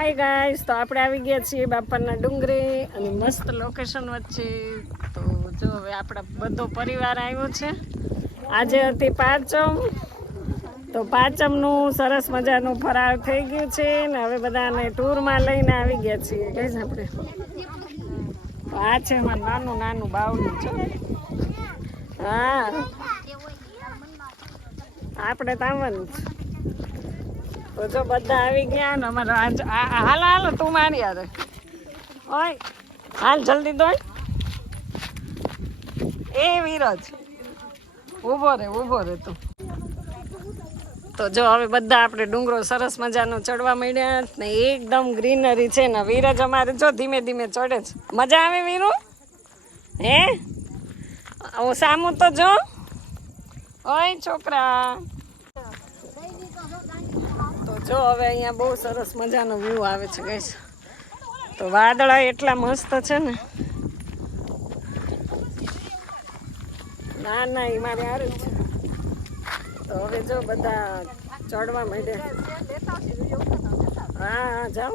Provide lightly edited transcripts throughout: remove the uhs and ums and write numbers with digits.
Hi guys, તો આપણે આવી ગયા છીએ બાપાના ડુંગરે અને મસ્ત લોકેશન વચ્ચે. તો જો હવે આપણા બધો પરિવાર આવ્યો છે. આજે હતી પાંચમ, તો પાંચમનું સરસ મજાનું ફરાળ થઈ ગયું છે ને હવે બધાને ટૂરમાં લઈને આવી ગયા છીએ ગાઈસ આપણે. તો આ છે અમારું નાનું નાનું બાવલું છે. હા, આપણે તાવવાનું છે. તો જો બધા આવી ગયા ને અમારે હાલ હાલ તું મારી યાર ઓય હાલ જલ્દી દોડ. એ વિરોજ ઊભો રે તું. તો જો હવે બધા આપણે ડુંગરો સરસ મજાનો ચડવા માંડ્યા ને એકદમ ગ્રીનરી છે ને વિરજ અમારે જો ધીમે ધીમે ચડે છે. મજા આવે વીરુ? હે હું સામું તો જો. ઓય છોકરા, જો હવે અહીંયા બહુ સરસ મજાનો વ્યૂ આવે છે ગાઈસ. તો વાદળા એટલા મસ્ત છે ને. ના એ મારે હારે જ છે. તો હવે જો બધા ચડવા માંડ્યા. હા જાઓ.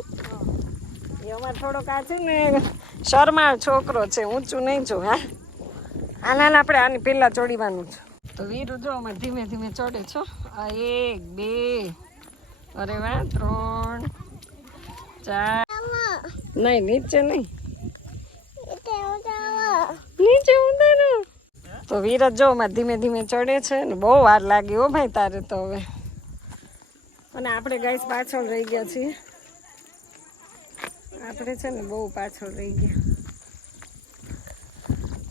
એ અમારે થોડોક આ છે ને શર્મા છોકરો છે, ઊંચું નહીં જો. હા હાલ આપણે આની પહેલા ચડીવાનું છે. તો વીરુ જો અમારે ધીમે ધીમે ચડે છો. આ 1 2 અરે વાહ 3 4 નહીં નીચે નહીં, નીચે ઉતારો. તો વિરજ જો માં ધીમે ધીમે ચડે છે ને બહુ વાર લાગી હો ભાઈ તારે તો હવે. અને આપણે ગાઈસ પાછળ રહી ગયા છીએ. આપણે છે ને બહુ પાછળ રહી ગયા.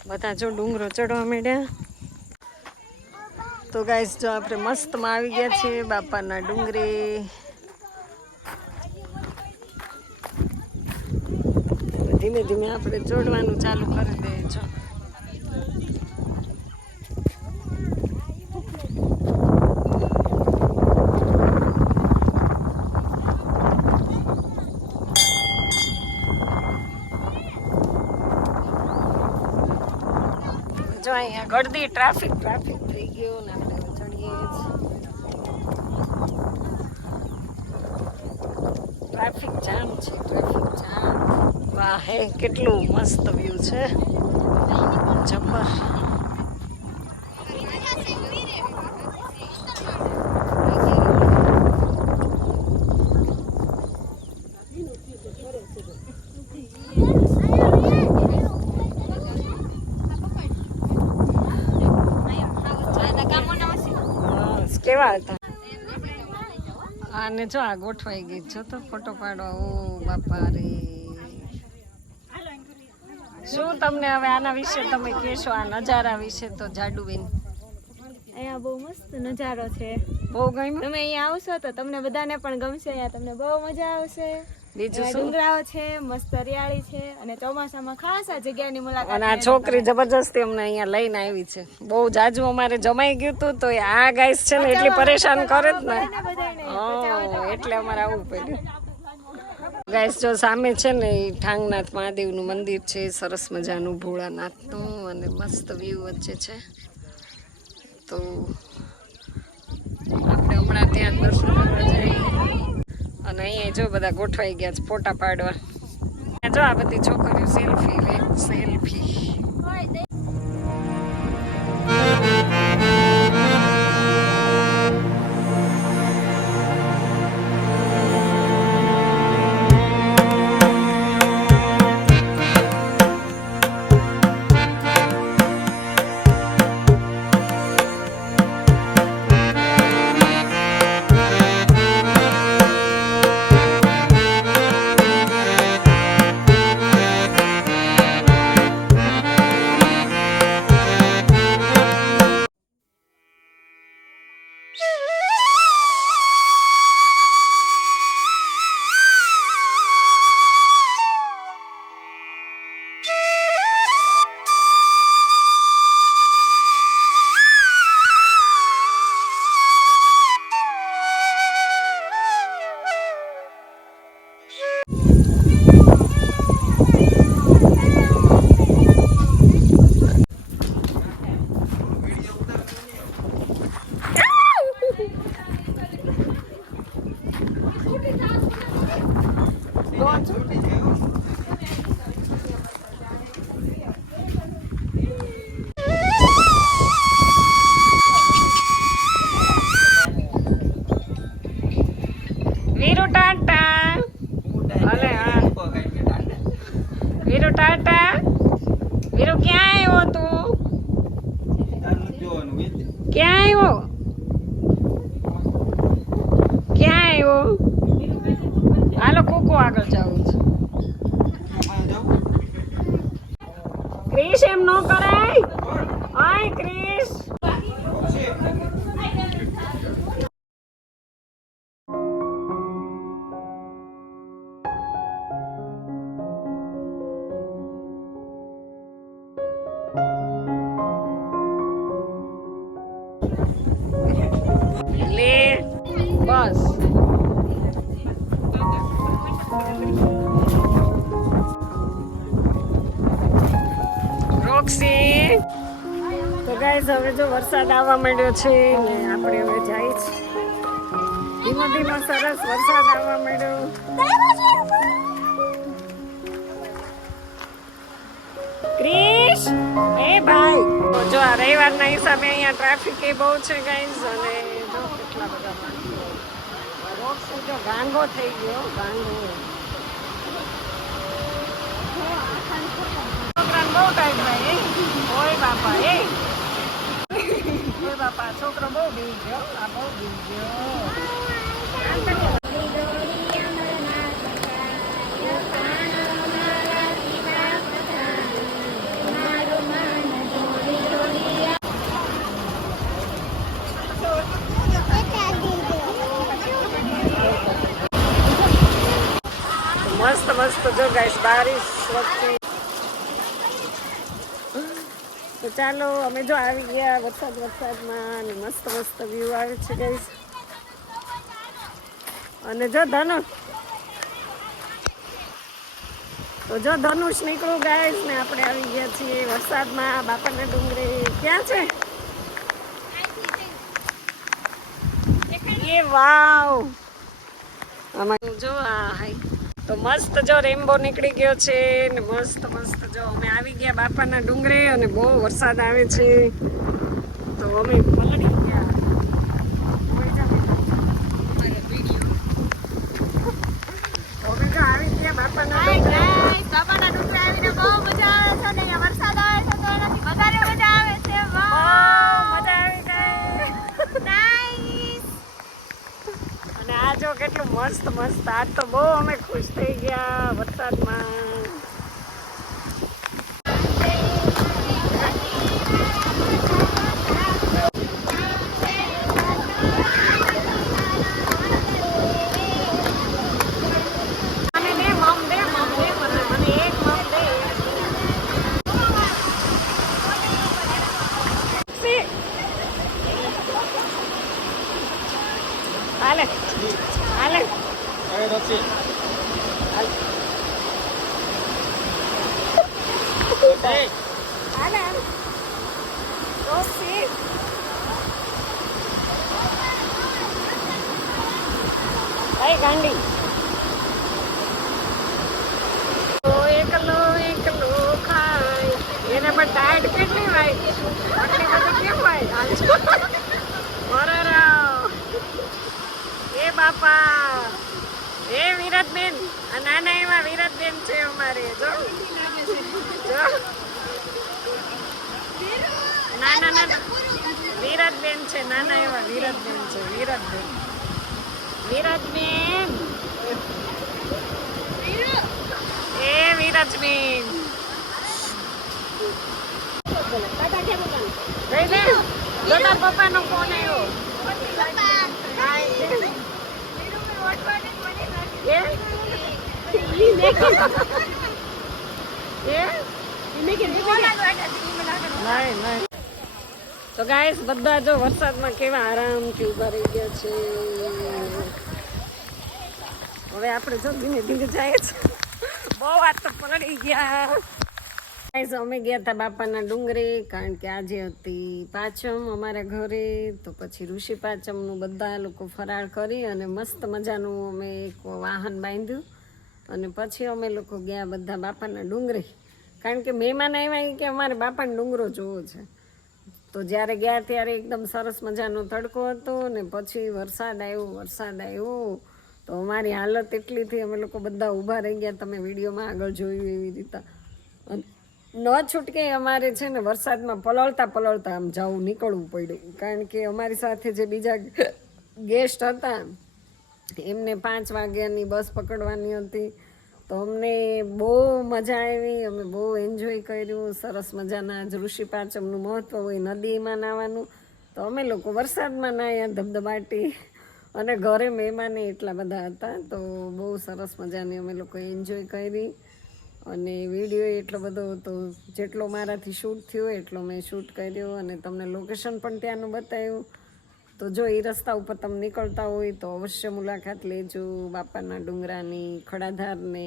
બધા જો ડુંગરો ચડવા માંડ્યા. તો ગાઈસ જો આપણે મસ્તમાં આવી ગયા છીએ બાપાના ડુંગરે. ધીમે ધીમે આપણે ચડવાનું ચાલુ કરી દઈએ છો. જો અહીંયા ગળદી ટ્રાફિક થઈ ગયો ને આપણે ચડીએ. ટ્રાફિક જામ છે, ટ્રાફિક જામ. વાહ હે કેટલું મસ્ત વ્યૂ છે, જબર. કેવા હતા આને જો આ ગોઠવાઈ ગઈ છો તો ફોટો પાડવા. ઓ બાપા રે, શું તમને હવે આના વિશે તમે કહેશો, આ નજારા વિશે? તો જાડુબેન અહીંયા બહુ મસ્ત નજારો છે, બહુ ગમ્યું. તમે અહીંયા આવશો તો તમને બધાને પણ ગમશે. અહીંયા તમને બહુ મજા આવશે. બીજું શું? ડુંગરાઓ છે, મસ્ત હરિયાળી છે અને ચોમાસામાં ખાસ આ જગ્યાની મુલાકાત. અને આ છોકરી જબરજસ્તી અમને અહીંયા લઈને આવી છે. બહુ જાજુ અમારે જમાઈ ગયું હતું તો આ ગાઈસ છે ને એટલી પરેશાન કરે જ ને, એટલે અમારે આવવું પડ્યું. ગાઈસ જો સામે છે ને એ ઠાંગનાથ મહાદેવનું મંદિર છે, સરસ મજાનું ભોળાનાથનું, અને મસ્ત વ્યૂ વચ્ચે છે. તો આપણે હમણાં ત્યાં દર્શન કરવા જઈએ. અને અહીંયા જો બધા ગોઠવાઈ ગયા છે ફોટા પાડવા. જો આ બધી છોકરીઓ સેલ્ફી લે, સેલ્ફી. વીરુ ટાટા અલે હા વીરુ ટાટા વીરુ ક્યાં આવ્યો તું ક્યાં આવ્યો ક્યાં આવ્યો હાલો કુકુ આગળ જવું છે ક્રિશ એમ નો કરાય ઓય ક્રિશ લે બસ રોક્સી તો ગાઈસ હવે જો વરસાદ આવવા માંડ્યો છે ને આપણે હવે જાય છે ધીમો ધીમો સરસ વરસાદ આવવા માંડ્યો ક્રિશ એ ભાઈ તો જો આ રવિવારના હિસાબે અહીંયા ટ્રાફિક એ બહુ છે ગાઈસ અને જો કેટલા બધા માણસો રોક્સી જો ગાંગો થઈ ગયો ગાંગો છોકરાને બહુ ટાઈટ ભાઈ ઓય બાપા ઓય બાપા છોકરો બહુ બી ગયો આ બહુ બી ગયો મસ્ત મસ્ત જો ગાઈસ બારિશ વચ્ચે તો ચાલો અમે જો આવી ગયા વરસાદમાં અને મસ્ત મસ્ત વ્યૂ આવે છે ગાઈસ અને જો ધનુષ તો જો ધનુષ નીકળું ગાઈસ ને આપણે આવી ગયા છીએ વરસાદમાં બાપાના ડુંગરે ક્યાં છે એ વાવ આમાં જો આ હાઈ તો મસ્ત જો રેમ્બો નીકળી ગયો છે ને મસ્ત મસ્ત જો અમે આવી ગયા બાપાના ડુંગરે અને બહુ વરસાદ આવે છે તો અમે પલળી ગયા અમે જો આવી ગયા બાપાના ડુંગરે આવીને બહુ મજા આવે છે અને અહીંયા વરસાદ આવે છે તો એનાથી વધારે મજા આવે છે મજા આવી ગઈ નાઈસ અને આ જો કેટલું મસ્ત મસ્ત આજ તો બહુ અમે ખુશ થઈ ગયા વરસાદમાં હાલે હાલે અરે રોક્સી હાલે રોક્સી ભાઈ ગાંડી એકલો એકલો ખાય એને પણ ટાઈટ કેટલી વાય આટલી બધી કેમ વાય એ બાપા એ વિરાટબેન આ નાના એવા વિરાટબેન છે અમારે જો જો નાના નાના વિરાટબેન છે નાના એવા વિરાટબેન છે વિરાટબેન વિરાટબેન એ વિરાટબેન કઈ દે તારા પપ્પાનો ફોન આવ્યો તો ગાઈસ બધા જો વરસાદમાં કેવા આરામથી ઉભા રહી ગયા છે હવે આપણે જો ધીમે ધીમે જાય છે બહુ વાત તો પલળી ગયા ગાઈસ અમે ગયા હતા બાપાના ડુંગરે કારણ કે આજે હતી પાંચમ અમારા ઘરે તો પછી ઋષિ પાંચમનું બધા લોકો ફરાળ કરી અને મસ્ત મજાનું અમે એક વાહન બાંધ્યું અને પછી અમે લોકો ગયા બધા બાપાના ડુંગરે કારણ કે મહેમાન આવ્યા કે અમારે બાપાનો ડુંગરો જોવો છે તો જ્યારે ગયા ત્યારે એકદમ સરસ મજાનો તડકો હતો ને પછી વરસાદ આવ્યો તો અમારી હાલત એટલી થઈ, અમે લોકો બધા ઊભા રહી ગયા, તમે વિડીયોમાં આગળ જોયું એવી રીતે. ન છૂટકે અમારે છે ને વરસાદમાં પલળતા આમ જવું નીકળવું પડ્યું, કારણ કે અમારી સાથે જે બીજા ગેસ્ટ હતા એમને 5 વાગ્યાની બસ પકડવાની હતી. તો અમને બહુ મજા આવી, અમે બહુ એન્જોય કર્યું. સરસ મજાના આજ ઋષિ પાંચમનું મહત્વ હોય, નદીમાં નાહવાનું. તો અમે લોકો વરસાદમાં નાહ્યા ધબધબાટી, અને ઘરે મહેમાને એટલા બધા હતા. તો બહુ સરસ મજાની અમે લોકો એન્જોય કરી, અને વિડીયો એટલો બધો હતો, જેટલો મારાથી શૂટ થયો એટલો મેં શૂટ કર્યો, અને તમને લોકેશન પણ ત્યાંનું બતાવ્યું. તો જો એ રસ્તા ઉપર તમે નીકળતા હોય તો અવશ્ય મુલાકાત લેજો. બાપાના ડુંગરાની, ખડાધારને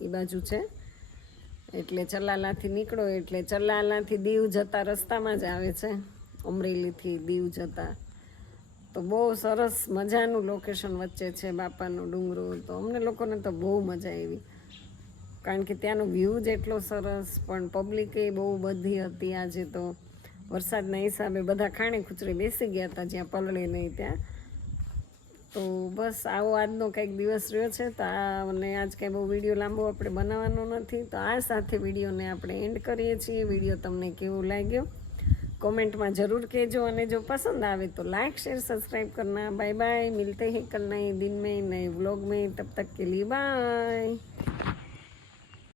એ બાજુ છે. એટલે ચલાલાથી નીકળો એટલે ચલાલાથી દીવ જતા રસ્તામાં જ આવે છે, અમરેલીથી દીવ જતા. તો બહુ સરસ મજાનું લોકેશન વચ્ચે છે બાપાનો ડુંગરો. તો અમને લોકોને તો બહુ મજા આવી, કારણ કે ત્યાંનો વ્યૂ જ એટલો સરસ, પણ પબ્લિકે બહુ બધી હતી. આજે તો વરસાદના હિસાબે બધા ખાણે ખૂચરે બેસી ગયા હતા, જ્યાં પલળે નહીં ત્યાં. તો બસ આવો આજનો કંઈક દિવસ રહ્યો છે. તો અને આજ કંઈ બહુ વિડીયો લાંબો આપણે બનાવવાનો નથી. તો આ સાથે વિડીયોને આપણે એન્ડ કરીએ છીએ. વિડીયો તમને કેવો લાગ્યો કોમેન્ટમાં ज़रूर कहेजो, અને જો पसंद आवे तो लाइक शेयर सब्सक्राइब करना. बाय बाय, मिलते हैं कल नए दिन में नए व्लॉग में, तब तक के लिए बाय.